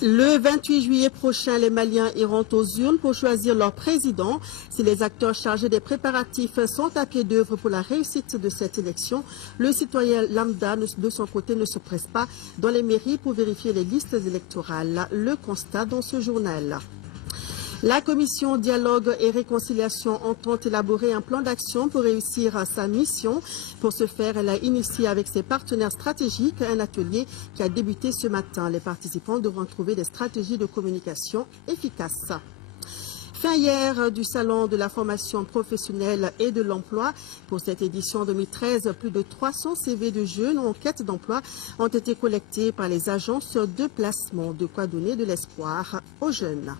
Le 28 juillet prochain, les Maliens iront aux urnes pour choisir leur président. Si les acteurs chargés des préparatifs sont à pied d'œuvre pour la réussite de cette élection, le citoyen lambda, de son côté, ne se presse pas dans les mairies pour vérifier les listes électorales. Le constat dans ce journal. La commission Dialogue et Réconciliation entend élaborer un plan d'action pour réussir sa mission. Pour ce faire, elle a initié avec ses partenaires stratégiques un atelier qui a débuté ce matin. Les participants devront trouver des stratégies de communication efficaces. Fin hier du Salon de la formation professionnelle et de l'emploi. Pour cette édition 2013, plus de 300 CV de jeunes en quête d'emploi ont été collectés par les agences de placement. De quoi donner de l'espoir aux jeunes.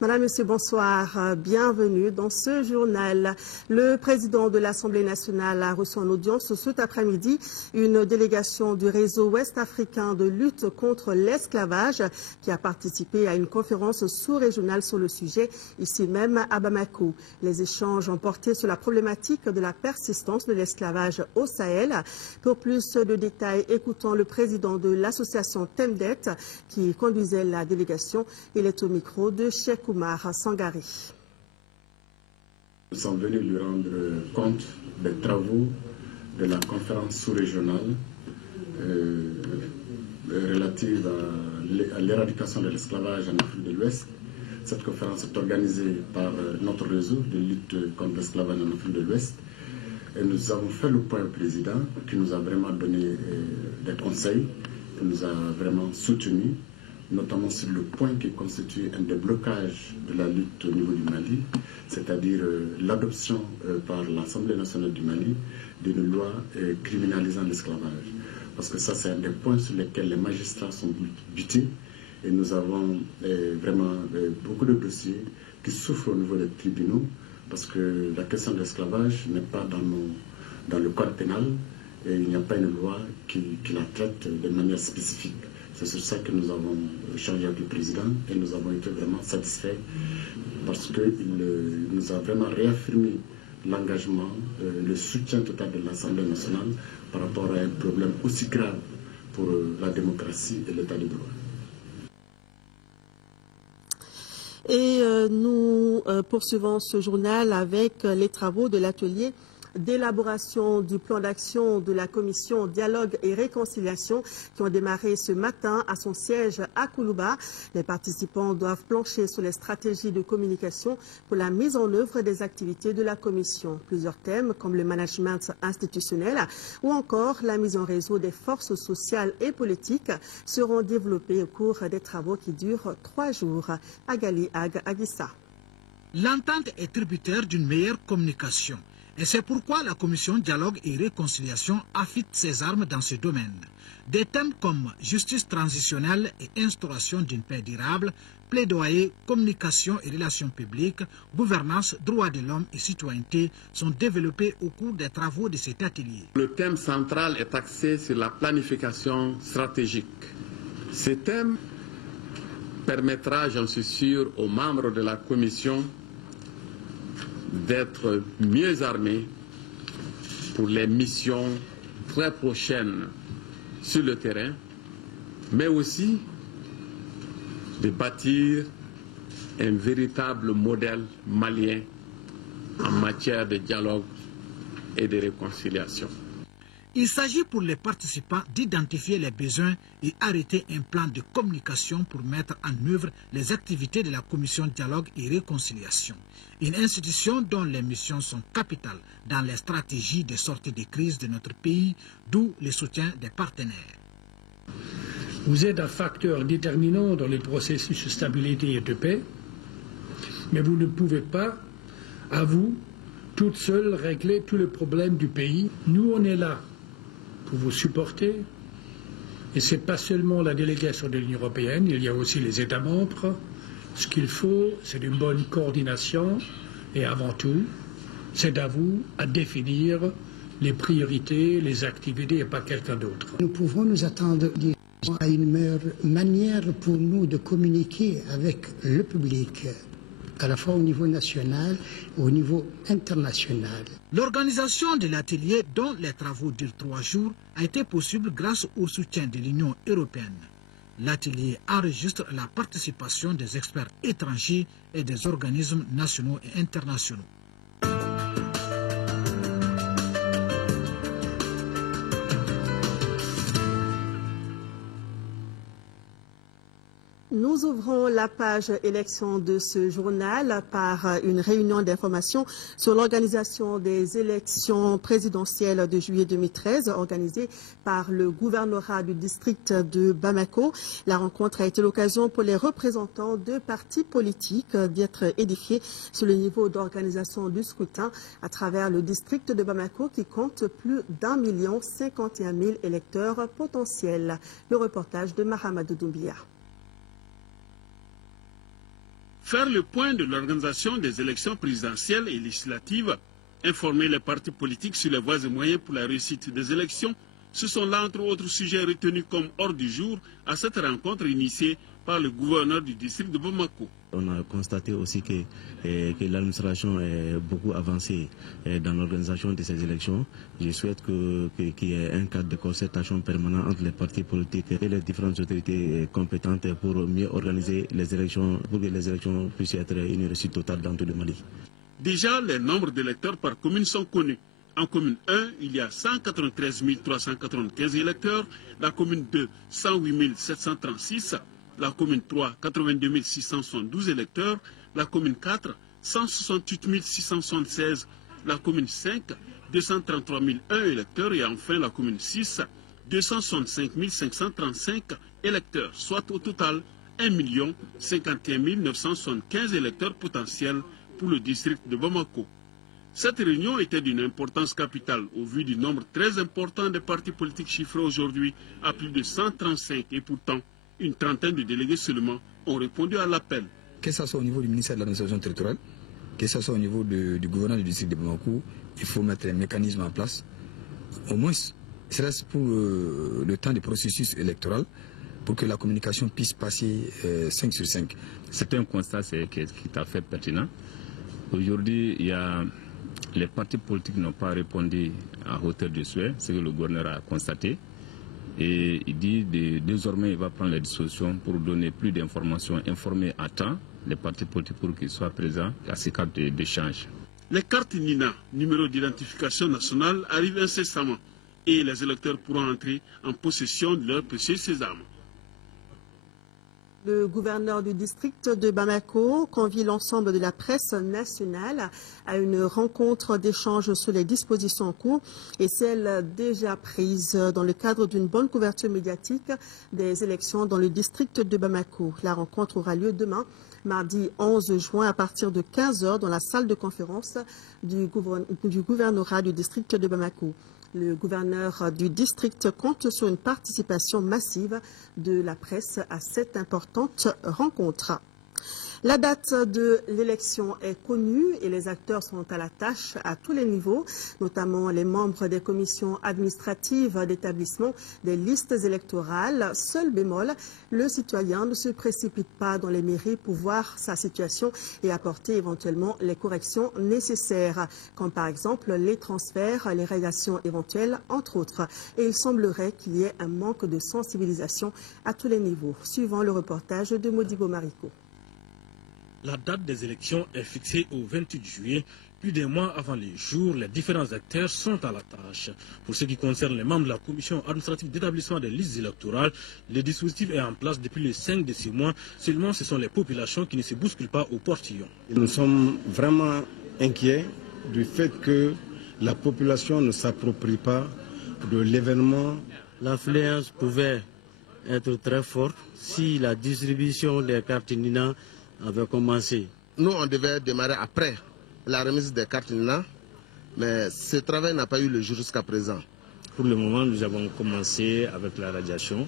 Madame, Monsieur, bonsoir. Bienvenue dans ce journal. Le président de l'Assemblée nationale a reçu en audience cet après-midi une délégation du réseau ouest-africain de lutte contre l'esclavage qui a participé à une conférence sous-régionale sur le sujet, ici même à Bamako. Les échanges ont porté sur la problématique de la persistance de l'esclavage au Sahel. Pour plus de détails, écoutons le président de l'association Temdet qui conduisait la délégation. Il est au micro de Cheikh Sangari. Nous sommes venus lui rendre compte des travaux de la conférence sous-régionale relative à l'éradication de l'esclavage en Afrique de l'Ouest. Cette conférence est organisée par notre réseau de lutte contre l'esclavage en Afrique de l'Ouest. Et nous avons fait le point au président qui nous a vraiment donné des conseils, qui nous a vraiment soutenus, notamment sur le point qui constitue un déblocage de la lutte au niveau du Mali, c'est-à-dire l'adoption par l'Assemblée nationale du Mali d'une loi criminalisant l'esclavage. Parce que ça, c'est un des points sur lesquels les magistrats sont butés et nous avons vraiment beaucoup de dossiers qui souffrent au niveau des tribunaux parce que la question de l'esclavage n'est pas dans le code pénal et il n'y a pas une loi qui la traite de manière spécifique. C'est sur ça que nous avons échangé avec le président et nous avons été vraiment satisfaits parce qu'il nous a vraiment réaffirmé l'engagement, le soutien total de l'Assemblée nationale par rapport à un problème aussi grave pour la démocratie et l'état de droit. Et nous poursuivons ce journal avec les travaux de l'atelier d'élaboration du plan d'action de la commission Dialogue et Réconciliation qui ont démarré ce matin à son siège à Koulouba. Les participants doivent plancher sur les stratégies de communication pour la mise en œuvre des activités de la commission. Plusieurs thèmes comme le management institutionnel ou encore la mise en réseau des forces sociales et politiques seront développés au cours des travaux qui durent 3 jours. Agali Ag Agissa. L'entente est tributaire d'une meilleure communication. Et c'est pourquoi la commission Dialogue et Réconciliation affûte ses armes dans ce domaine. Des thèmes comme justice transitionnelle et instauration d'une paix durable, plaidoyer, communication et relations publiques, gouvernance, droits de l'homme et citoyenneté sont développés au cours des travaux de cet atelier. Le thème central est axé sur la planification stratégique. Ce thème permettra, j'en suis sûr, aux membres de la commission d'être mieux armés pour les missions très prochaines sur le terrain, mais aussi de bâtir un véritable modèle malien en matière de dialogue et de réconciliation. Il s'agit pour les participants d'identifier les besoins et arrêter un plan de communication pour mettre en œuvre les activités de la Commission Dialogue et Réconciliation, une institution dont les missions sont capitales dans les stratégies de sortie de crise de notre pays, d'où le soutien des partenaires. Vous êtes un facteur déterminant dans les processus de stabilité et de paix, mais vous ne pouvez pas, à vous, toute seule, régler tous les problèmes du pays. Nous, on est là pour vous supporter. Et ce n'est pas seulement la délégation de l'Union européenne, il y a aussi les États membres. Ce qu'il faut, c'est une bonne coordination. Et avant tout, c'est à vous à définir les priorités, les activités et pas quelqu'un d'autre. Nous pouvons nous attendre à une meilleure manière pour nous de communiquer avec le public à la fois au niveau national et au niveau international. L'organisation de l'atelier, dont les travaux durent 3 jours, a été possible grâce au soutien de l'Union européenne. L'atelier enregistre la participation des experts étrangers et des organismes nationaux et internationaux. Nous ouvrons la page élection de ce journal par une réunion d'information sur l'organisation des élections présidentielles de juillet 2013 organisée par le gouvernorat du district de Bamako. La rencontre a été l'occasion pour les représentants de partis politiques d'être édifiés sur le niveau d'organisation du scrutin à travers le district de Bamako qui compte plus d'1 051 000 électeurs potentiels. Le reportage de Mahamadou Doumbia. Faire le point de l'organisation des élections présidentielles et législatives, informer les partis politiques sur les voies et moyens pour la réussite des élections, ce sont là entre autres sujets retenus comme hors du jour à cette rencontre initiée par le gouverneur du district de Bamako. On a constaté aussi que l'administration est beaucoup avancée dans l'organisation de ces élections. Je souhaite qu'il y ait un cadre de concertation permanent entre les partis politiques et les différentes autorités compétentes pour mieux organiser les élections, pour que les élections puissent être une réussite totale dans tout le Mali. Déjà, les nombres d'électeurs par commune sont connus. En commune 1, il y a 193 395 électeurs, la commune 2, 108 736, la commune 3, 82 672 électeurs, la commune 4, 168 676, la commune 5, 233 001 électeurs et enfin la commune 6, 265 535 électeurs, soit au total 1 51 975 électeurs potentiels pour le district de Bamako. Cette réunion était d'une importance capitale au vu du nombre très important de partis politiques chiffrés aujourd'hui à plus de 135 et pourtant une trentaine de délégués seulement ont répondu à l'appel. Que ce soit au niveau du ministère de l'administration territoriale, que ce soit au niveau du gouvernement du district de Bamako, il faut mettre un mécanisme en place, au moins, serait-ce pour le temps du processus électoral, pour que la communication puisse passer 5 sur 5. C'est un constat qui est tout à fait pertinent. Aujourd'hui, les partis politiques n'ont pas répondu à hauteur de souhait, ce que le gouverneur a constaté. Et il dit désormais il va prendre les dispositions pour donner plus d'informations, informer à temps les partis politiques pour qu'ils soient présents à ces cartes d'échange. Les cartes NINA, numéro d'identification nationale, arrivent incessamment et les électeurs pourront entrer en possession de leur précieux sésame. Le gouverneur du district de Bamako convie l'ensemble de la presse nationale à une rencontre d'échange sur les dispositions en cours et celles déjà prises dans le cadre d'une bonne couverture médiatique des élections dans le district de Bamako. La rencontre aura lieu demain, mardi 11 juin, à partir de 15 h dans la salle de conférence du gouvernorat du district de Bamako. Le gouverneur du district compte sur une participation massive de la presse à cette importante rencontre. La date de l'élection est connue et les acteurs sont à la tâche à tous les niveaux, notamment les membres des commissions administratives d'établissement des listes électorales. Seul bémol, le citoyen ne se précipite pas dans les mairies pour voir sa situation et apporter éventuellement les corrections nécessaires, comme par exemple les transferts, les radiations éventuelles, entre autres. Et il semblerait qu'il y ait un manque de sensibilisation à tous les niveaux. Suivant le reportage de Modibo Marico. La date des élections est fixée au 28 juillet. Plus d'un mois avant les jours, les différents acteurs sont à la tâche. Pour ce qui concerne les membres de la commission administrative d'établissement des listes électorales, le dispositif est en place depuis le 5 de ce mois. Seulement, ce sont les populations qui ne se bousculent pas au portillon. Nous sommes vraiment inquiets du fait que la population ne s'approprie pas de l'événement. L'influence pouvait être très forte si la distribution des cartes NINA avait commencé. Nous, on devait démarrer après la remise des cartes NINA, mais ce travail n'a pas eu le jour jusqu'à présent. Pour le moment, nous avons commencé avec la radiation,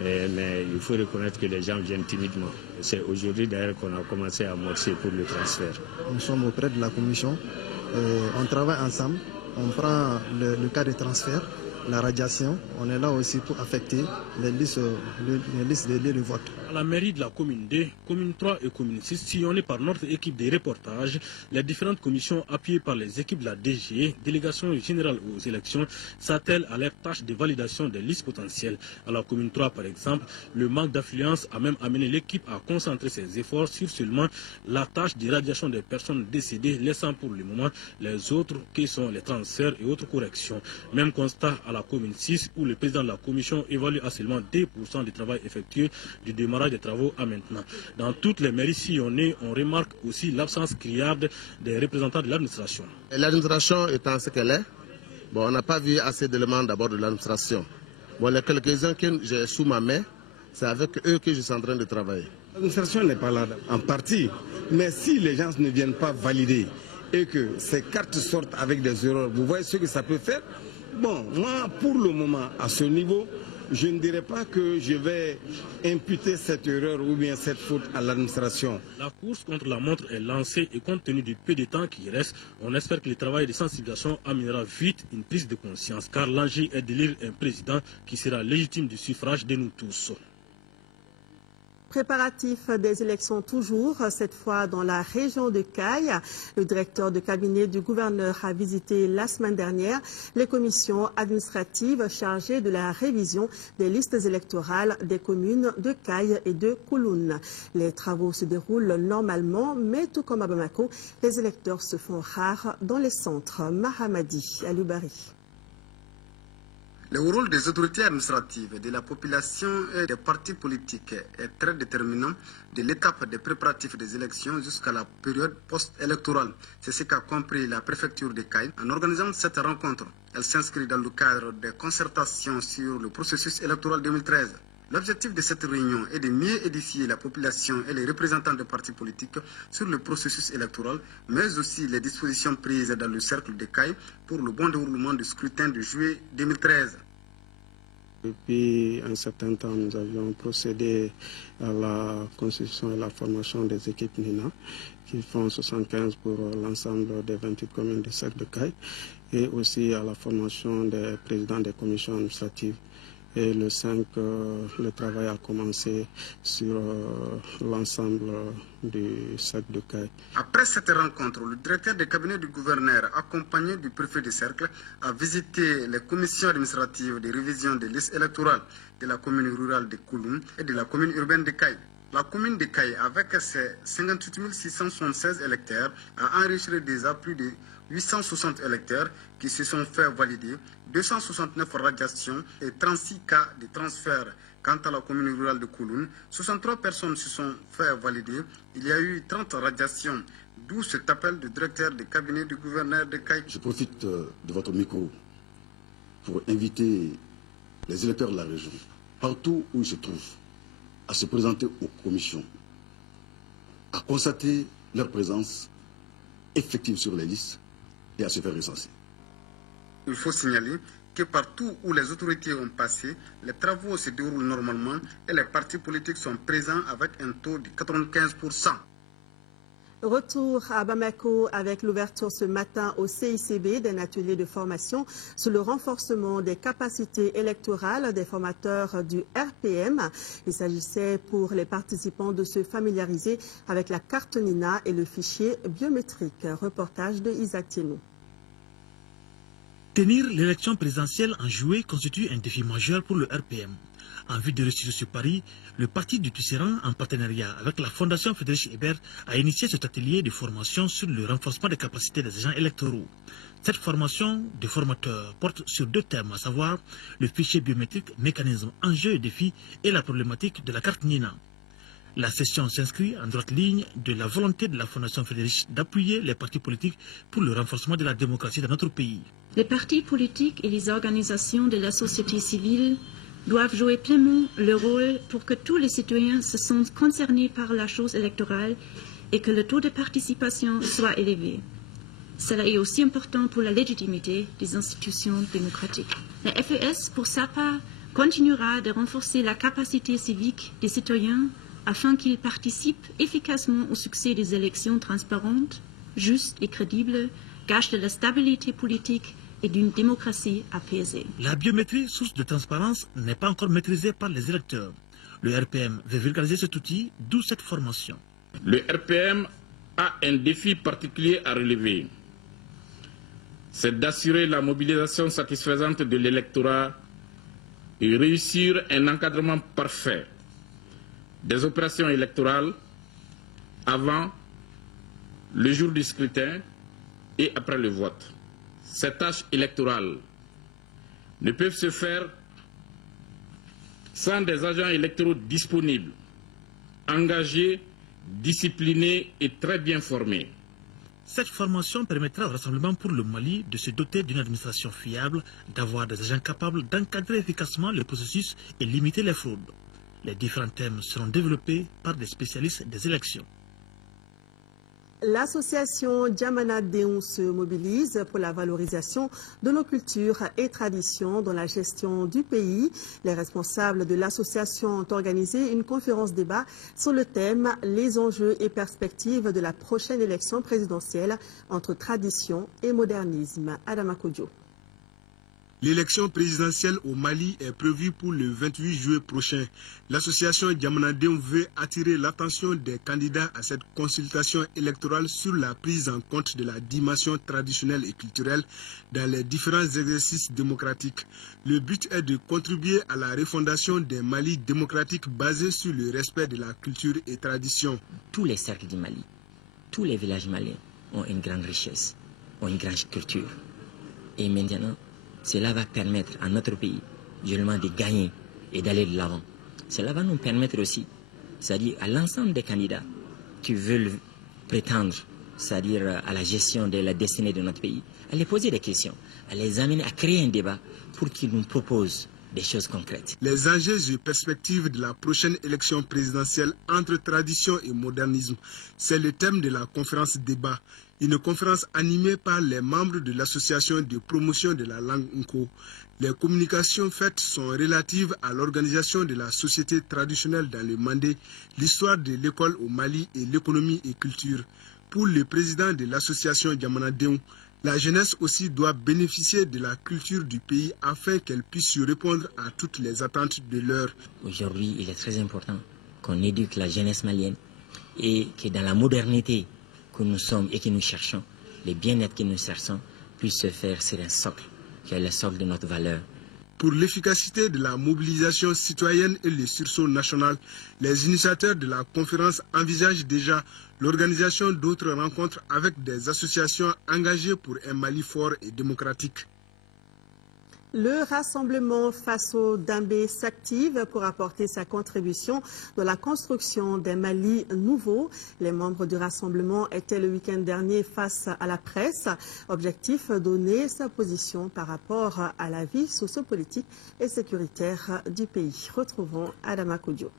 mais il faut reconnaître que les gens viennent timidement. C'est aujourd'hui d'ailleurs qu'on a commencé à amorcer pour le transfert. Nous sommes auprès de la commission, on travaille ensemble, on prend le cas de transfert, la radiation, on est là aussi pour affecter les listes de vote. la mairie de la commune 2, commune 3 et commune 6, sillonnée par notre équipe de reportage, les différentes commissions appuyées par les équipes de la DGE, délégation générale aux élections, s'attellent à leur tâche de validation des listes potentielles. À la commune 3, par exemple, le manque d'affluence a même amené l'équipe à concentrer ses efforts sur seulement la tâche d'irradiation des personnes décédées, laissant pour le moment les autres qui sont les transferts et autres corrections. Même constat à la commune 6, où le président de la commission évalue à seulement 2% du travail effectué du démarrage des travaux à maintenant. Dans toutes les mairies sillonnées, on remarque aussi l'absence criarde des représentants de l'administration. L'administration étant ce qu'elle est, on n'a pas vu assez d'éléments d'abord de l'administration. Les quelques-uns que j'ai sous ma main, c'est avec eux que je suis en train de travailler. L'administration n'est pas là en partie, mais si les gens ne viennent pas valider et que ces cartes sortent avec des erreurs, vous voyez ce que ça peut faire? Bon, moi, pour le moment, à ce niveau, je ne dirais pas que je vais imputer cette erreur ou bien cette faute à l'administration. La course contre la montre est lancée et compte tenu du peu de temps qui reste, on espère que le travail de sensibilisation amènera vite une prise de conscience, car l'enjeu est d'élire un président qui sera légitime du suffrage de nous tous. Préparatifs des élections toujours, cette fois dans la région de Caille. Le directeur de cabinet du gouverneur a visité la semaine dernière les commissions administratives chargées de la révision des listes électorales des communes de Caille et de Kouloune. Les travaux se déroulent normalement, mais tout comme à Bamako, les électeurs se font rares dans les centres. Mahamadi Aloubari. Le rôle des autorités administratives, de la population et des partis politiques est très déterminant de l'étape des préparatifs des élections jusqu'à la période post-électorale. C'est ce qu'a compris la préfecture de Caille en organisant cette rencontre. Elle s'inscrit dans le cadre des concertations sur le processus électoral 2013. L'objectif de cette réunion est de mieux édifier la population et les représentants des partis politiques sur le processus électoral, mais aussi les dispositions prises dans le cercle de Caille pour le bon déroulement du scrutin de juillet 2013. Depuis un certain temps, nous avions procédé à la constitution et la formation des équipes NINA, qui font 75 pour l'ensemble des 28 communes du cercle de Caille, et aussi à la formation des présidents des commissions administratives. Et le 5, le travail a commencé sur l'ensemble du cercle de Caille. Après cette rencontre, le directeur de cabinet du gouverneur, accompagné du préfet du cercle, a visité les commissions administratives de révision des listes électorales de la commune rurale de Kouloune et de la commune urbaine de Caille. La commune de Caille, avec ses 58 676 électeurs, a enregistré déjà plus de 860 électeurs qui se sont fait valider, 269 radiations et 36 cas de transfert. Quant à la commune rurale de Kouloune, 63 personnes se sont fait valider. Il y a eu 30 radiations, d'où cet appel du directeur de cabinet du gouverneur de Caille. Je profite de votre micro pour inviter les électeurs de la région, partout où ils se trouvent, à se présenter aux commissions, à constater leur présence effective sur les listes et à se faire recenser. Il faut signaler que partout où les autorités ont passé, les travaux se déroulent normalement et les partis politiques sont présents avec un taux de 95%. Retour à Bamako avec l'ouverture ce matin au CICB d'un atelier de formation sur le renforcement des capacités électorales des formateurs du RPM. Il s'agissait pour les participants de se familiariser avec la carte NINA et le fichier biométrique. Reportage de Isaac Tienou. Tenir l'élection présidentielle en juillet constitue un défi majeur pour le RPM. En vue de réussir ce pari, le parti du Tisserand, en partenariat avec la Fondation Friedrich Ebert, a initié cet atelier de formation sur le renforcement des capacités des agents électoraux. Cette formation des formateurs porte sur 2 thèmes, à savoir le fichier biométrique, mécanisme, enjeux et défis, et la problématique de la carte NINA. La session s'inscrit en droite ligne de la volonté de la Fondation Friedrich d'appuyer les partis politiques pour le renforcement de la démocratie dans notre pays. Les partis politiques et les organisations de la société civile doivent jouer pleinement leur rôle pour que tous les citoyens se sentent concernés par la chose électorale et que le taux de participation soit élevé. Cela est aussi important pour la légitimité des institutions démocratiques. La FES, pour sa part, continuera de renforcer la capacité civique des citoyens afin qu'ils participent efficacement au succès des élections transparentes, justes et crédibles, gage de la stabilité politique et d'une démocratie apaisée. La biométrie, source de transparence, n'est pas encore maîtrisée par les électeurs. Le RPM veut vulgariser cet outil, d'où cette formation. Le RPM a un défi particulier à relever. C'est d'assurer la mobilisation satisfaisante de l'électorat et réussir un encadrement parfait des opérations électorales avant, le jour du scrutin et après le vote. Ces tâches électorales ne peuvent se faire sans des agents électoraux disponibles, engagés, disciplinés et très bien formés. Cette formation permettra au Rassemblement pour le Mali de se doter d'une administration fiable, d'avoir des agents capables d'encadrer efficacement le processus et limiter les fraudes. Les différents thèmes seront développés par des spécialistes des élections. L'association Djamana Déon se mobilise pour la valorisation de nos cultures et traditions dans la gestion du pays. Les responsables de l'association ont organisé une conférence débat sur le thème « Les enjeux et perspectives de la prochaine élection présidentielle entre tradition et modernisme ». Adama Kodjo. L'élection présidentielle au Mali est prévue pour le 28 juillet prochain. L'association Djamana Déon veut attirer l'attention des candidats à cette consultation électorale sur la prise en compte de la dimension traditionnelle et culturelle dans les différents exercices démocratiques. Le but est de contribuer à la refondation des Mali démocratiques basés sur le respect de la culture et tradition. Tous les cercles du Mali, tous les villages maliens ont une grande richesse, ont une grande culture. Et maintenant, cela va permettre à notre pays, généralement, de gagner et d'aller de l'avant. Cela va nous permettre aussi, c'est-à-dire à l'ensemble des candidats qui veulent prétendre, c'est-à-dire à la gestion de la destinée de notre pays, à les poser des questions, à les amener à créer un débat pour qu'ils nous proposent des choses concrètes. Les enjeux et perspectives de la prochaine élection présidentielle entre tradition et modernisme, c'est le thème de la conférence débat. Une conférence animée par les membres de l'association de promotion de la langue Nko. Les communications faites sont relatives à l'organisation de la société traditionnelle dans le Mandé, l'histoire de l'école au Mali et l'économie et culture. Pour le président de l'association Djamana Déon, la jeunesse aussi doit bénéficier de la culture du pays afin qu'elle puisse répondre à toutes les attentes de l'heure. Aujourd'hui, il est très important qu'on éduque la jeunesse malienne et que dans la modernité que nous sommes et que nous cherchons, les bien-être que nous cherchons puissent se faire sur un socle, qui est le socle de notre valeur. Pour l'efficacité de la mobilisation citoyenne et le sursaut national, les initiateurs de la conférence envisagent déjà l'organisation d'autres rencontres avec des associations engagées pour un Mali fort et démocratique. Le rassemblement Faso Dambé s'active pour apporter sa contribution dans la construction d'un Mali nouveau. Les membres du rassemblement étaient le week-end dernier face à la presse. Objectif, donner sa position par rapport à la vie sociopolitique et sécuritaire du pays. Retrouvons Adama Kodjo.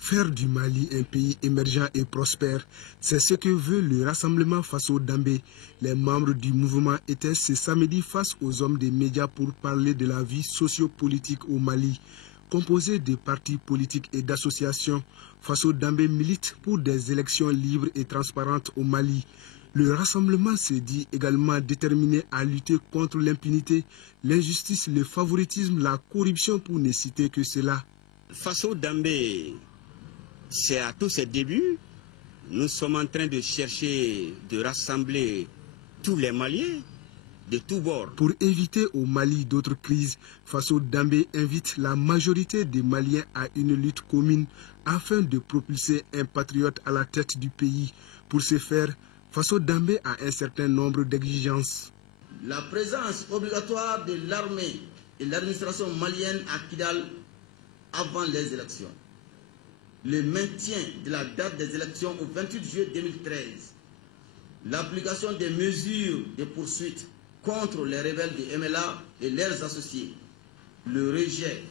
Faire du Mali un pays émergent et prospère, c'est ce que veut le rassemblement Faso Dambé. Les membres du mouvement étaient ce samedi face aux hommes des médias pour parler de la vie sociopolitique au Mali. Composé de partis politiques et d'associations, Faso Dambé milite pour des élections libres et transparentes au Mali. Le rassemblement se dit également déterminé à lutter contre l'impunité, l'injustice, le favoritisme, la corruption pour ne citer que cela. Faso Dambé, c'est à tous ses débuts. Nous sommes en train de chercher de rassembler tous les Maliens de tous bords. Pour éviter au Mali d'autres crises, Faso Dambé invite la majorité des Maliens à une lutte commune afin de propulser un patriote à la tête du pays. Pour ce faire, Faso Dambé a un certain nombre d'exigences. La présence obligatoire de l'armée et l'administration malienne à Kidal avant les élections. Le maintien de la date des élections au 28 juillet 2013. L'application des mesures de poursuite contre les rebelles de MLA et leurs associés. Le rejet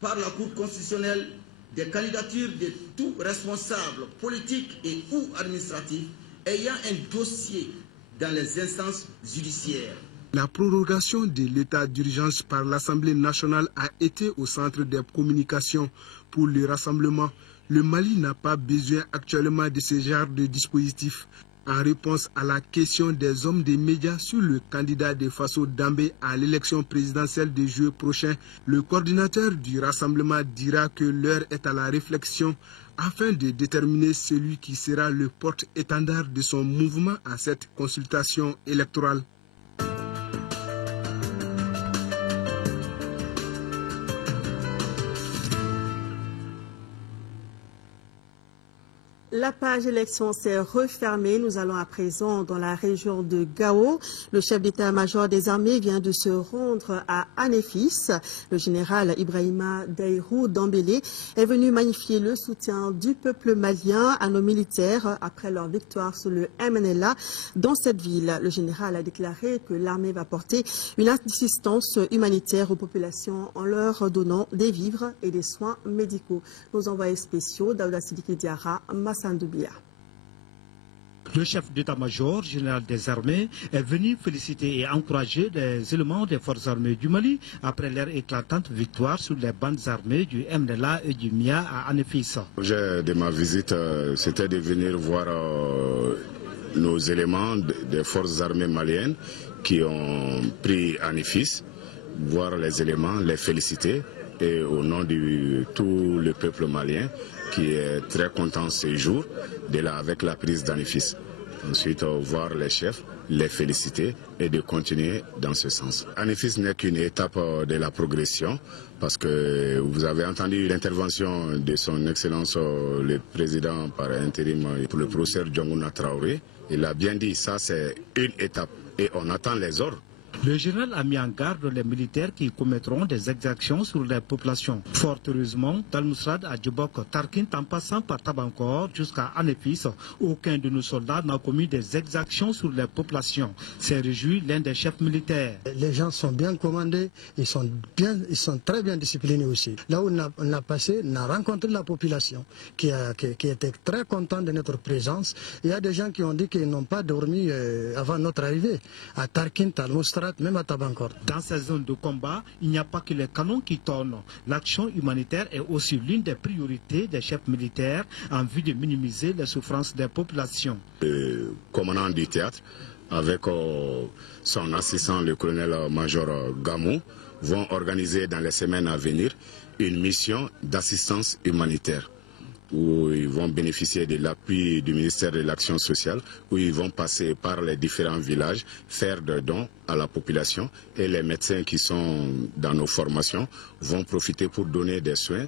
par la Cour constitutionnelle des candidatures de tout responsable politique et ou administratif ayant un dossier dans les instances judiciaires. La prorogation de l'état d'urgence par l'Assemblée nationale a été au centre des communications pour le rassemblement. Le Mali n'a pas besoin actuellement de ce genre de dispositif. En réponse à la question des hommes des médias sur le candidat de Faso Dambé à l'élection présidentielle de juillet prochain, le coordinateur du rassemblement dira que l'heure est à la réflexion afin de déterminer celui qui sera le porte-étendard de son mouvement à cette consultation électorale. La page élection s'est refermée. Nous allons à présent dans la région de Gao. Le chef d'état-major des armées vient de se rendre à Anéfis. Le général Ibrahima Daïrou Dambélé est venu magnifier le soutien du peuple malien à nos militaires après leur victoire sur le MNLA dans cette ville. Le général a déclaré que l'armée va porter une assistance humanitaire aux populations en leur donnant des vivres et des soins médicaux. Nos envoyés spéciaux, Daouda Sidiki Diara, Sandoubia. Le chef d'état-major général des armées est venu féliciter et encourager les éléments des forces armées du Mali après leur éclatante victoire sur les bandes armées du MNLA et du MIA à Anéfis. L'objet de ma visite, c'était de venir voir nos éléments des forces armées maliennes qui ont pris Anéfis, voir les éléments, les féliciter et au nom de tout le peuple malien qui est très content ce jour avec la prise d'Anéfis. Ensuite, voir les chefs, les féliciter et de continuer dans ce sens. Anéfis n'est qu'une étape de la progression parce que vous avez entendu l'intervention de son Excellence le Président par intérim pour le professeur Diongouna Traoré. Il a bien dit, ça c'est une étape et on attend les ordres. Le général a mis en garde les militaires qui commettront des exactions sur les populations. Fort heureusement, d'Al-Mousrad à Djibok, Tarkint en passant par Tabankor jusqu'à Anéfis, aucun de nos soldats n'a commis des exactions sur les populations. C'est réjoui l'un des chefs militaires. Les gens sont bien commandés, ils sont très bien disciplinés aussi. Là où on a passé, on a rencontré la population qui était très contente de notre présence. Il y a des gens qui ont dit qu'ils n'ont pas dormi avant notre arrivée à Tarkint, à Al-Mousrad, même à Tabankor. Dans ces zones de combat, il n'y a pas que les canons qui tournent. L'action humanitaire est aussi l'une des priorités des chefs militaires en vue de minimiser les souffrances des populations. Le commandant du théâtre, avec son assistant, le colonel-major Gamou, vont organiser dans les semaines à venir une mission d'assistance humanitaire, où ils vont bénéficier de l'appui du ministère de l'Action sociale, où ils vont passer par les différents villages, faire des dons à la population et les médecins qui sont dans nos formations vont profiter pour donner des soins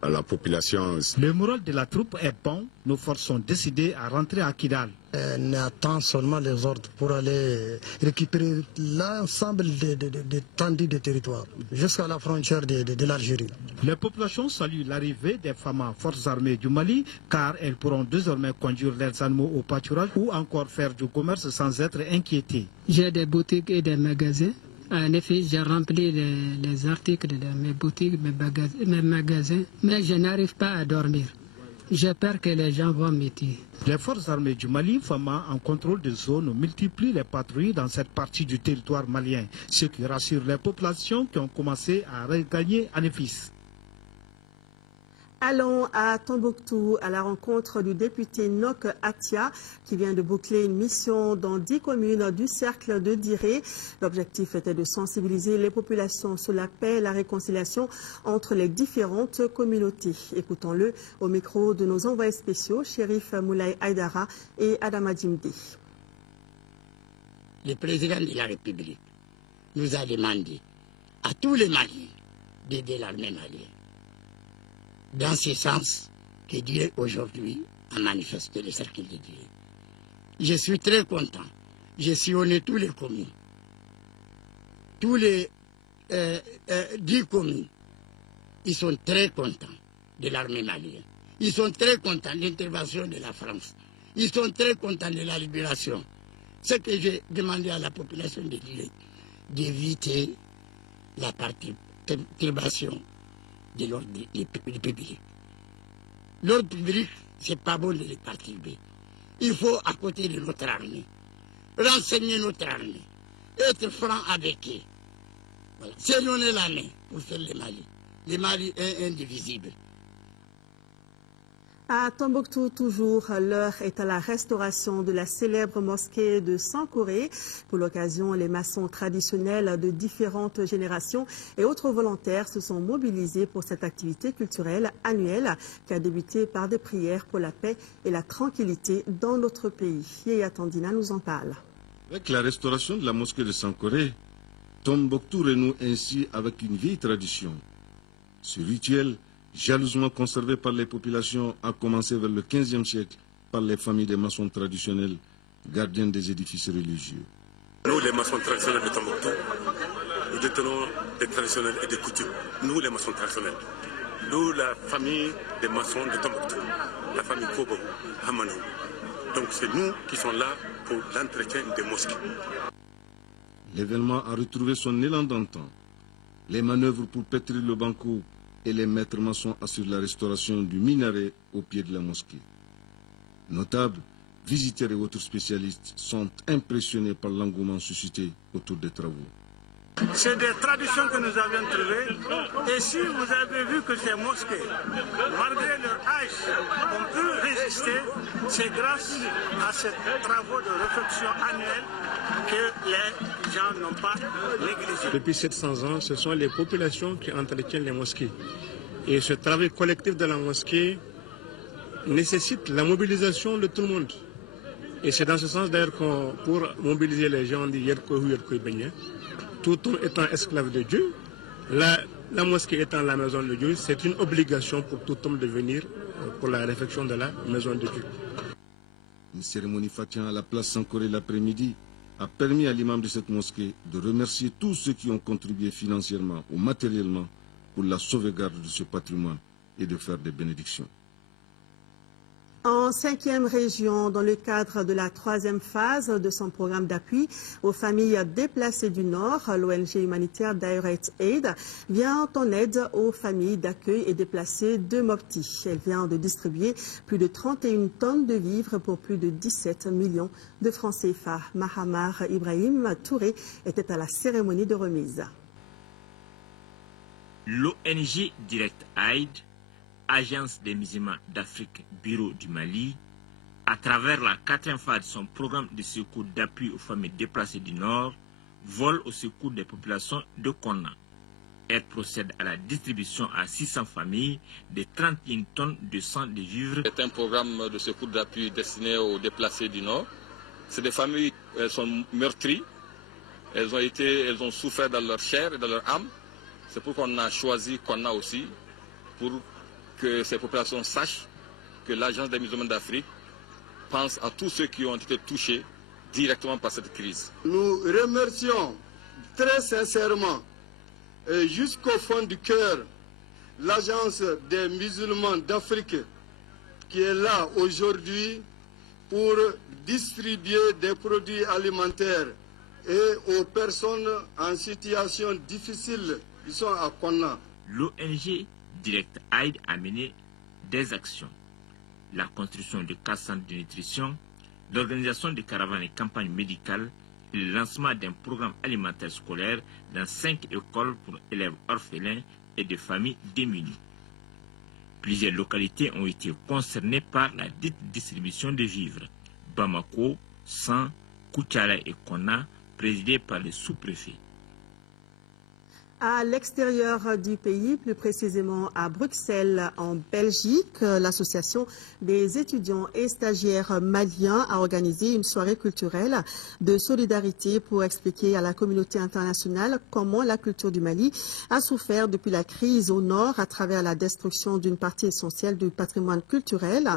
à la population. Le moral de la troupe est bon, nos forces sont décidées à rentrer à Kidal. On attend seulement les ordres pour aller récupérer l'ensemble des tendus de territoire jusqu'à la frontière de l'Algérie. Les populations saluent l'arrivée des femmes forces armées du Mali car elles pourront désormais conduire leurs animaux au pâturage ou encore faire du commerce sans être inquiétées. J'ai des boutiques et des magasins. En effet, j'ai rempli les articles de mes boutiques, mes magasins, mais je n'arrive pas à dormir. J'ai peur que les gens vont me tuer. Les forces armées du Mali, FAMA, en contrôle de zone, multiplient les patrouilles dans cette partie du territoire malien, ce qui rassure les populations qui ont commencé à regagner Anéfis. Allons à Tombouctou à la rencontre du député Nok Atia qui vient de boucler une mission dans 10 communes du cercle de Diré. L'objectif était de sensibiliser les populations sur la paix et la réconciliation entre les différentes communautés. Écoutons-le au micro de nos envoyés spéciaux, Chérif Moulay Aïdara et Adama Djimdi. Le président de la République nous a demandé à tous les Maliens d'aider l'armée malienne. Dans ce sens que Diré aujourd'hui a manifesté le cercle de Diré. Je suis très content. J'ai sillonné tous les communes. Tous les 10 communes. Ils sont très contents de l'armée malienne. Ils sont très contents de l'intervention de la France. Ils sont très contents de la libération. Ce que j'ai demandé à la population de Diré, d'éviter la perturbation de l'ordre public. L'ordre public, c'est pas bon de les perturber. Il faut, à côté de notre armée, renseigner notre armée, être franc avec eux. Voilà. S'éloigner la main pour faire le Mali. Le Mali est indivisible. À Tombouctou, toujours, l'heure est à la restauration de la célèbre mosquée de Sankoré. Pour l'occasion, les maçons traditionnels de différentes générations et autres volontaires se sont mobilisés pour cette activité culturelle annuelle qui a débuté par des prières pour la paix et la tranquillité dans notre pays. Yaya Tandina nous en parle. Avec la restauration de la mosquée de Sankoré, Tombouctou renoue ainsi avec une vieille tradition. Ce rituel, jalousement conservé par les populations, a commencé vers le XVe siècle par les familles des maçons traditionnels, gardiens des édifices religieux. Nous, les maçons traditionnels de Tombouctou, nous détenons des traditionnels et des coutumes. Nous, les maçons traditionnels. Nous, la famille des maçons de Tombouctou, la famille Kobo, Hamanou. Donc c'est nous qui sommes là pour l'entretien des mosquées. L'événement a retrouvé son élan d'antan. Les manœuvres pour pétrir le banco et les maîtres maçons assurent la restauration du minaret au pied de la mosquée. Notables, visiteurs et autres spécialistes sont impressionnés par l'engouement suscité autour des travaux. C'est des traditions que nous avions trouvées. Et si vous avez vu que ces mosquées, malgré leur âge, ont pu résister, c'est grâce à ces travaux de réflexion annuelle que les gens n'ont pas négligé. Depuis 700 ans, ce sont les populations qui entretiennent les mosquées. Et ce travail collectif de la mosquée nécessite la mobilisation de tout le monde. Et c'est dans ce sens d'ailleurs qu'on, pour mobiliser les gens, on dit tout homme étant esclave de Dieu, la mosquée étant la maison de Dieu, c'est une obligation pour tout homme de venir pour la réflexion de la maison de Dieu. Une cérémonie fatia à la place Sankoré l'après-midi a permis à l'imam de cette mosquée de remercier tous ceux qui ont contribué financièrement ou matériellement pour la sauvegarde de ce patrimoine et de faire des bénédictions. En 5e région, dans le cadre de la 3e phase de son programme d'appui aux familles déplacées du Nord, l'ONG humanitaire Direct Aid vient en aide aux familles d'accueil et déplacées de Mopti. Elle vient de distribuer plus de 31 tonnes de vivres pour plus de 17 millions de francs CFA. Mahamar Ibrahim Touré était à la cérémonie de remise. L'ONG Direct Aid, Agence des musulmans d'Afrique, Bureau du Mali, à travers la 4e phase de son programme de secours d'appui aux familles déplacées du Nord, vole au secours des populations de Konna. Elle procède à la distribution à 600 familles de 31 tonnes de sang de vivres. C'est un programme de secours d'appui destiné aux déplacés du Nord. C'est des familles, elles sont meurtries, elles ont souffert dans leur chair et dans leur âme. C'est pourquoi on a choisi Konna aussi, pour que ces populations sachent que l'Agence des musulmans d'Afrique pense à tous ceux qui ont été touchés directement par cette crise. Nous remercions très sincèrement et jusqu'au fond du cœur l'Agence des musulmans d'Afrique qui est là aujourd'hui pour distribuer des produits alimentaires et aux personnes en situation difficile qui sont à Konna. L'ONG Direct Aid a mené des actions. La construction de 4 centres de nutrition, l'organisation de caravanes et campagnes médicales et le lancement d'un programme alimentaire scolaire dans 5 écoles pour élèves orphelins et de familles démunies. Plusieurs localités ont été concernées par la dite distribution de vivres. Bamako, San, Koutiala et Konna, présidés par le sous-préfet. À l'extérieur du pays, plus précisément à Bruxelles, en Belgique, l'association des étudiants et stagiaires maliens a organisé une soirée culturelle de solidarité pour expliquer à la communauté internationale comment la culture du Mali a souffert depuis la crise au nord à travers la destruction d'une partie essentielle du patrimoine culturel.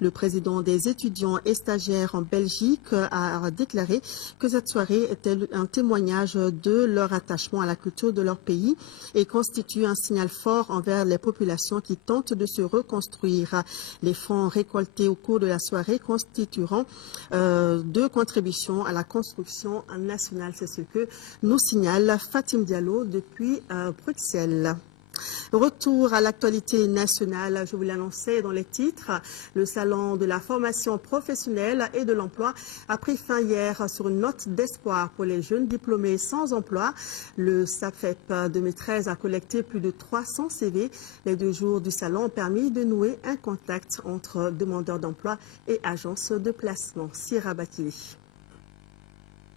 Le président des étudiants et stagiaires en Belgique a déclaré que cette soirée était un témoignage de leur attachement à la culture de leur pays et constitue un signal fort envers les populations qui tentent de se reconstruire. Les fonds récoltés au cours de la soirée constitueront de contributions à la construction nationale. C'est ce que nous signale Fatim Diallo depuis Bruxelles. Retour à l'actualité nationale, je vous l'annonçais dans les titres. Le salon de la formation professionnelle et de l'emploi a pris fin hier sur une note d'espoir pour les jeunes diplômés sans emploi. Le SAFEP 2013 a collecté plus de 300 CV. Les 2 jours du salon ont permis de nouer un contact entre demandeurs d'emploi et agences de placement. Sira Batili.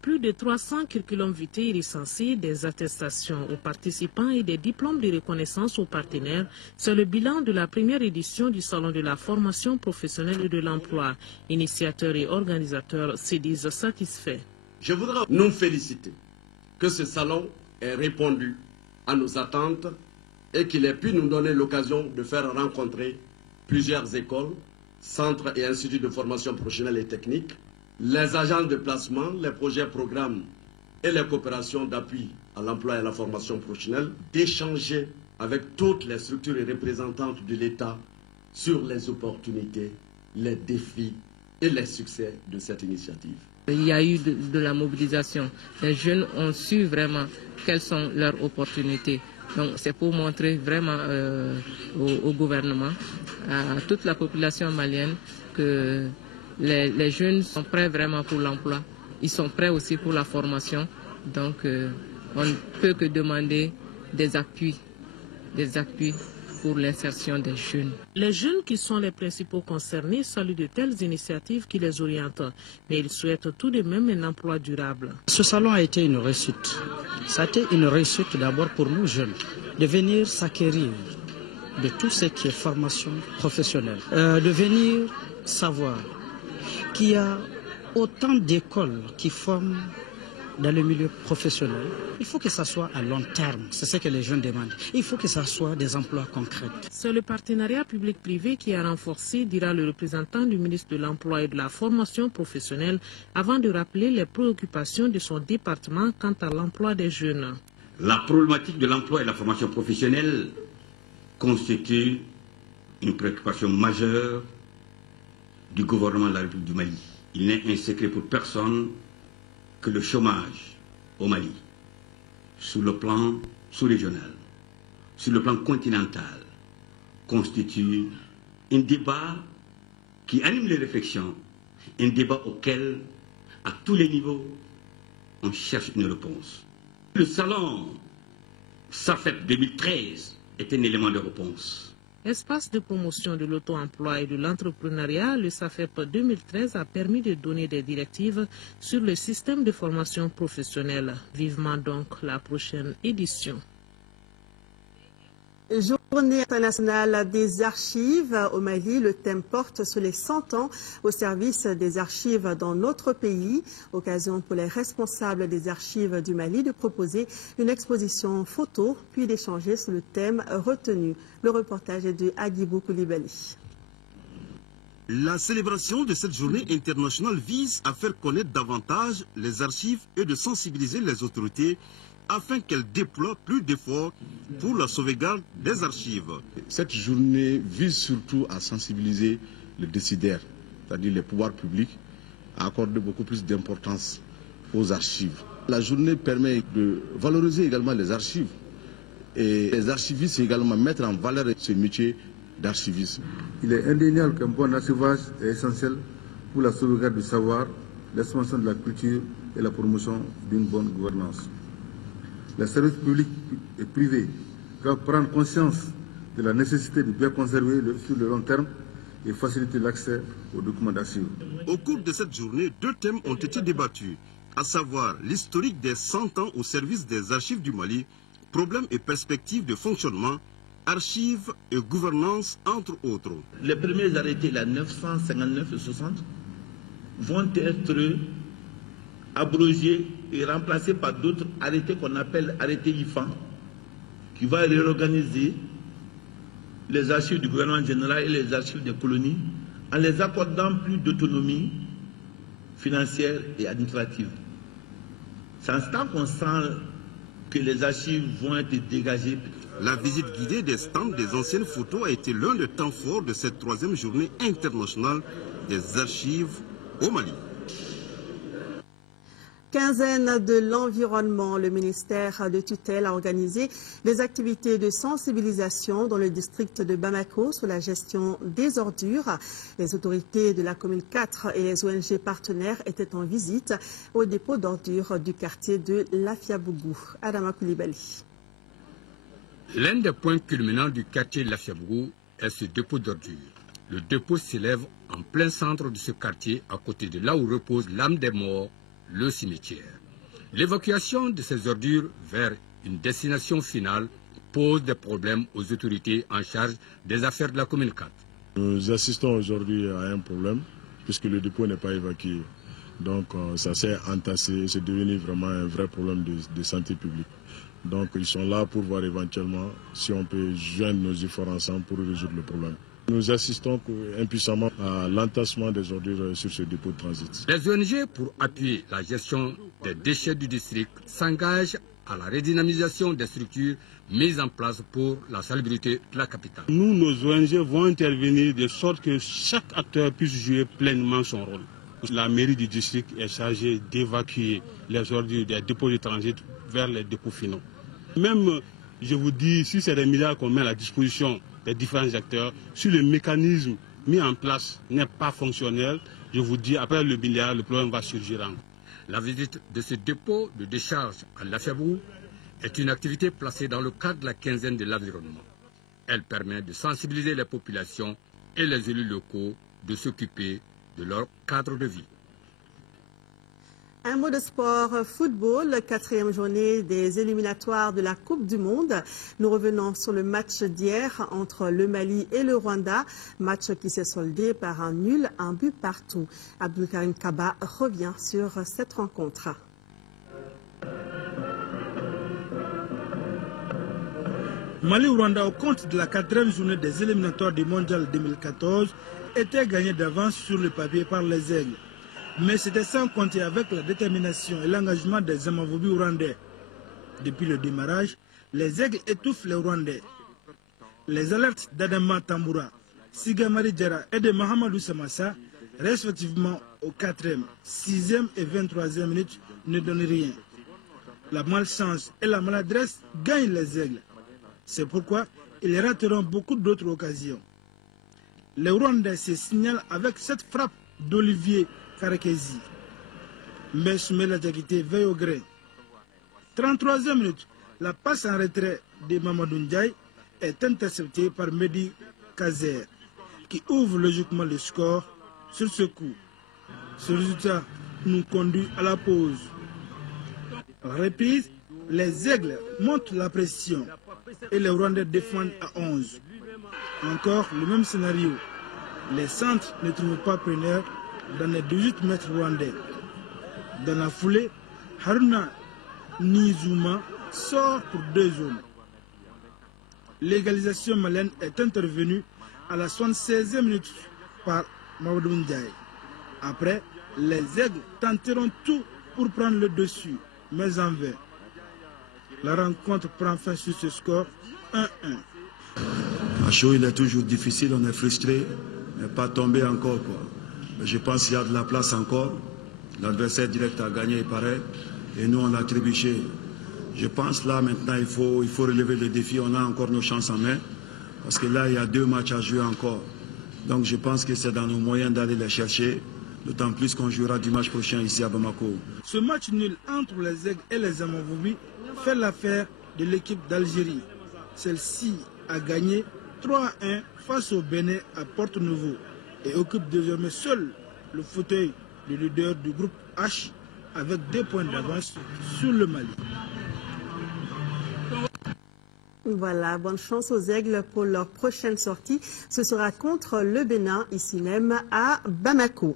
Plus de 300 curriculum vitae recensés, des attestations aux participants et des diplômes de reconnaissance aux partenaires, c'est le bilan de la première édition du Salon de la formation professionnelle et de l'emploi. Initiateurs et organisateurs se disent satisfaits. Je voudrais nous féliciter que ce salon ait répondu à nos attentes et qu'il ait pu nous donner l'occasion de faire rencontrer plusieurs écoles, centres et instituts de formation professionnelle et technique, les agences de placement, les projets, programmes et les coopérations d'appui à l'emploi et à la formation professionnelle, d'échanger avec toutes les structures et représentantes de l'État sur les opportunités, les défis et les succès de cette initiative. Il y a eu de la mobilisation. Les jeunes ont su vraiment quelles sont leurs opportunités. Donc c'est pour montrer vraiment au gouvernement, à toute la population malienne que les jeunes sont prêts vraiment pour l'emploi. Ils sont prêts aussi pour la formation. Donc, on ne peut que demander des appuis pour l'insertion des jeunes. Les jeunes qui sont les principaux concernés saluent de telles initiatives qui les orientent. Mais ils souhaitent tout de même un emploi durable. Ce salon a été une réussite. Ça a été une réussite d'abord pour nous jeunes, de venir s'acquérir de tout ce qui est formation professionnelle, de venir savoir qu'il y a autant d'écoles qui forment dans le milieu professionnel. Il faut que ça soit à long terme, c'est ce que les jeunes demandent. Il faut que ça soit des emplois concrets. C'est le partenariat public-privé qui a renforcé, dira le représentant du ministre de l'Emploi et de la Formation professionnelle, avant de rappeler les préoccupations de son département quant à l'emploi des jeunes. La problématique de l'emploi et de la formation professionnelle constitue une préoccupation majeure du gouvernement de la République du Mali. Il n'est un secret pour personne que le chômage au Mali, sur le plan sous-régional, sur le plan continental, constitue un débat qui anime les réflexions, un débat auquel, à tous les niveaux, on cherche une réponse. Le salon SAFEP 2013 est un élément de réponse. Espace de promotion de l'auto-emploi et de l'entrepreneuriat, le SAFEP 2013 a permis de donner des directives sur le système de formation professionnelle. Vivement donc la prochaine édition. Journée internationale des archives au Mali, le thème porte sur les 100 ans au service des archives dans notre pays. Occasion pour les responsables des archives du Mali de proposer une exposition photo, puis d'échanger sur le thème retenu. Le reportage est de Agibou Koulibaly. La célébration de cette journée internationale vise à faire connaître davantage les archives et de sensibiliser les autorités afin qu'elles déploient plus d'efforts pour la sauvegarde des archives. Cette journée vise surtout à sensibiliser les décideurs, c'est-à-dire les pouvoirs publics, à accorder beaucoup plus d'importance aux archives. La journée permet de valoriser également les archives et les archivistes également mettre en valeur ce métier d'archivisme. Il est indéniable qu'un bon archivage est essentiel pour la sauvegarde du savoir, l'expansion de la culture et la promotion d'une bonne gouvernance. Les services publics et privés doivent prendre conscience de la nécessité de bien conserver sur le long terme et faciliter l'accès aux documents d'archives. Au cours de cette journée, 2 thèmes ont été débattus, à savoir l'historique des 100 ans au service des archives du Mali, problèmes et perspectives de fonctionnement, archives et gouvernance, entre autres. Les premiers arrêtés, la 959 et 60, vont être abrogés et remplacés par d'autres arrêtés qu'on appelle arrêtés IFAN, qui va réorganiser les archives du gouvernement général et les archives des colonies en les accordant plus d'autonomie financière et administrative. C'est en ce temps qu'on sent que les archives vont être dégagées. La visite guidée des stands des anciennes photos a été l'un des temps forts de cette 3e journée internationale des archives au Mali. Quinzaine de l'environnement, le ministère de tutelle a organisé des activités de sensibilisation dans le district de Bamako sur la gestion des ordures. Les autorités de la commune 4 et les ONG partenaires étaient en visite au dépôt d'ordures du quartier de Lafiabougou. Adama Koulibaly. L'un des points culminants du quartier Lafiabougou est ce dépôt d'ordures. Le dépôt s'élève en plein centre de ce quartier, à côté de là où repose l'âme des morts, le cimetière. L'évacuation de ces ordures vers une destination finale pose des problèmes aux autorités en charge des affaires de la commune 4. Nous assistons aujourd'hui à un problème puisque le dépôt n'est pas évacué. Donc ça s'est entassé, c'est devenu vraiment un vrai problème de santé publique. Donc ils sont là pour voir éventuellement si on peut joindre nos efforts ensemble pour résoudre le problème. Nous assistons impuissamment à l'entassement des ordures sur ce dépôt de transit. Les ONG, pour appuyer la gestion des déchets du district, s'engagent à la redynamisation des structures mises en place pour la salubrité de la capitale. Nous, nos ONG vont intervenir de sorte que chaque acteur puisse jouer pleinement son rôle. La mairie du district est chargée d'évacuer les ordures des dépôts de transit vers les dépôts finaux. Même, je vous dis, si c'est des milliards qu'on met à la disposition des différents acteurs, si le mécanisme mis en place n'est pas fonctionnel, je vous dis, après le milliard, le problème va surgir encore. La visite de ce dépôt de décharge à Lafiabougou est une activité placée dans le cadre de la quinzaine de l'environnement. Elle permet de sensibiliser les populations et les élus locaux de s'occuper de leur cadre de vie. Un mot de sport, football, 4e journée des éliminatoires de la Coupe du Monde. Nous revenons sur le match d'hier entre le Mali et le Rwanda, match qui s'est soldé par un nul, un but partout. Abdelkarim Kaba revient sur cette rencontre. Mali-Rwanda au compte de la 4e journée des éliminatoires du Mondial 2014 était gagné d'avance sur le papier par les Aigles. Mais c'était sans compter avec la détermination et l'engagement des Amavubi rwandais. Depuis le démarrage, les Aigles étouffent les Rwandais. Les alertes d'Adama Tamboura, Sigamari Djara et de Mahamadou Samassa, respectivement au 4e, 6e et 23e minute, ne donnent rien. La malchance et la maladresse gagnent les Aigles. C'est pourquoi ils rateront beaucoup d'autres occasions. Les Rwandais se signalent avec cette frappe d'Olivier Karekezi. Mais Soumela Diakité veille au grain. 33e minute, la passe en retrait de Mamadou Ndiaye est interceptée par Mehdi Kazer, qui ouvre logiquement le score sur ce coup. Ce résultat nous conduit à la pause. En reprise, les Aigles montent la pression et les Rwandais défendent à 11. Encore le même scénario. Les centres ne trouvent pas preneur dans les 18 mètres rwandais. Dans la foulée, Haruna Nizuma sort pour 2 zones. L'égalisation malienne est intervenue à la 76e minute par Mamadou Ndiaye. Après, les Aigles tenteront tout pour prendre le dessus, mais en vain. La rencontre prend fin sur ce score 1-1. À chaud, il est toujours difficile, on est frustré, mais pas tombé encore, quoi. Mais je pense qu'il y a de la place encore. L'adversaire direct a gagné, il paraît, et nous on a trébuché. Je pense là maintenant il faut relever le défi, on a encore nos chances en main, parce que là il y a 2 matchs à jouer encore. Donc je pense que c'est dans nos moyens d'aller les chercher, d'autant plus qu'on jouera dimanche prochain ici à Bamako. Ce match nul entre les Aigles et les Amavubi fait l'affaire de l'équipe d'Algérie. Celle-ci a gagné 3-1 face au Bénin à Porto-Novo et occupe désormais seul le fauteuil du leader du groupe H avec 2 points d'avance sur le Mali. Voilà, bonne chance aux Aigles pour leur prochaine sortie. Ce sera contre le Bénin, ici même à Bamako.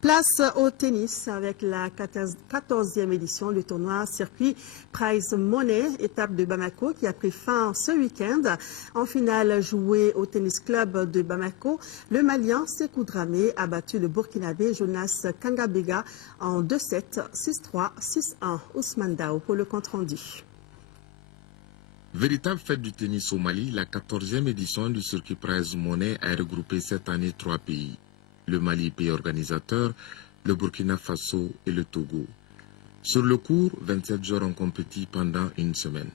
Place au tennis avec la 14e édition du tournoi circuit Prize Money, étape de Bamako qui a pris fin ce week-end. En finale jouée au tennis club de Bamako, le Malien Sékou Dramé a battu le Burkinabé Jonas Kangabega en 2-7, 6-3, 6-1. Ousmane Dao pour le compte-rendu. Véritable fête du tennis au Mali, la 14e édition du circuit Prize Money a regroupé cette année 3 pays. Le Mali, pays organisateur, le Burkina Faso et le Togo. Sur le court, 27 joueurs ont compéti pendant une semaine.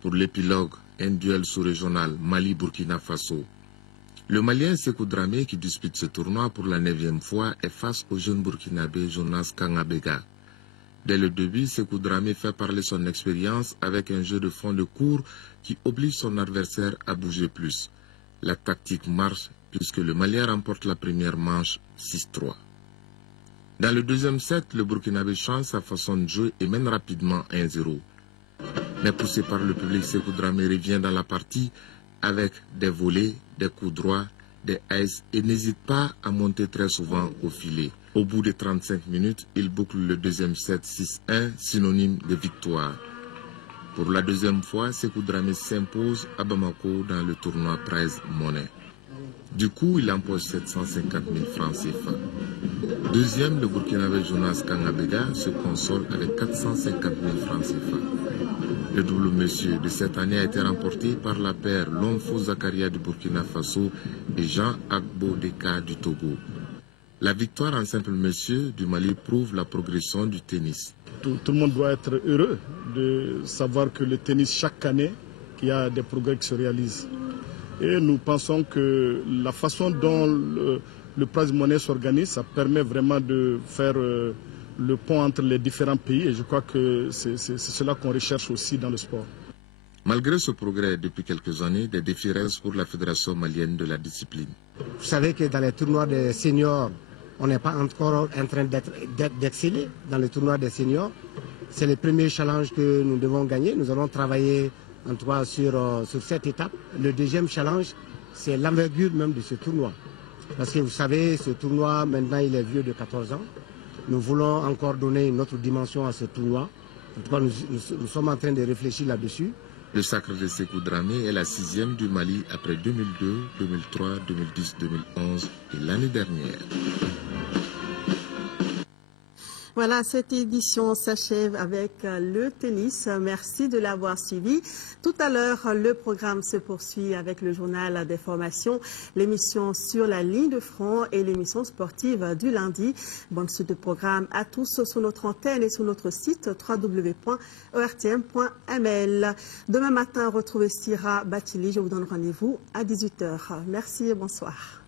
Pour l'épilogue, un duel sous-régional Mali-Burkina Faso. Le Malien Sékou Dramé, qui dispute ce tournoi pour la 9e fois, est face au jeune Burkinabé Jonas Kangabega. Dès le début, Sékou Dramé fait parler son expérience avec un jeu de fond de court qui oblige son adversaire à bouger plus. La tactique marche puisque le Malien remporte la première manche 6-3. Dans le deuxième set, le Burkinabé change sa façon de jouer et mène rapidement 1-0. Mais poussé par le public, Sékou Dramé revient dans la partie avec des volées, des coups droits, des aces et n'hésite pas à monter très souvent au filet. Au bout de 35 minutes, il boucle le deuxième set 6-1, synonyme de victoire. Pour la deuxième fois, Sékou Dramé s'impose à Bamako dans le tournoi Prize Money. Du coup, il empoche 750 000 francs CFA. Deuxième, le Burkinabé Jonas Kangabega se console avec 450 000 francs CFA. Le double monsieur de cette année a été remporté par la paire Lomfo Zakaria du Burkina Faso et Jean Agbo Deka du Togo. La victoire en simple monsieur du Mali prouve la progression du tennis. Tout le monde doit être heureux de savoir que le tennis, chaque année, qu'il y a des progrès qui se réalisent. Et nous pensons que la façon dont le Prize Money s'organise, ça permet vraiment de faire le pont entre les différents pays. Et je crois que c'est cela qu'on recherche aussi dans le sport. Malgré ce progrès depuis quelques années, des défis restent pour la Fédération malienne de la discipline. Vous savez que dans les tournois des seniors, on n'est pas encore en train d'exceller dans le tournoi des seniors. C'est le premier challenge que nous devons gagner. Nous allons travailler en tout cas sur cette étape. Le deuxième challenge, c'est l'envergure même de ce tournoi. Parce que vous savez, ce tournoi, maintenant, il est vieux de 14 ans. Nous voulons encore donner une autre dimension à ce tournoi. En tout cas, nous sommes en train de réfléchir là-dessus. Le sacre de Sékou Dramé est la 6e du Mali après 2002, 2003, 2010, 2011 et l'année dernière. Voilà, cette édition s'achève avec le tennis. Merci de l'avoir suivi. Tout à l'heure, le programme se poursuit avec le journal des formations, l'émission sur la ligne de front et l'émission sportive du lundi. Bonne suite de programme à tous sur notre antenne et sur notre site www.ortm.ml. Demain matin, retrouvez Sira Batili. Je vous donne rendez-vous à 18h. Merci et bonsoir.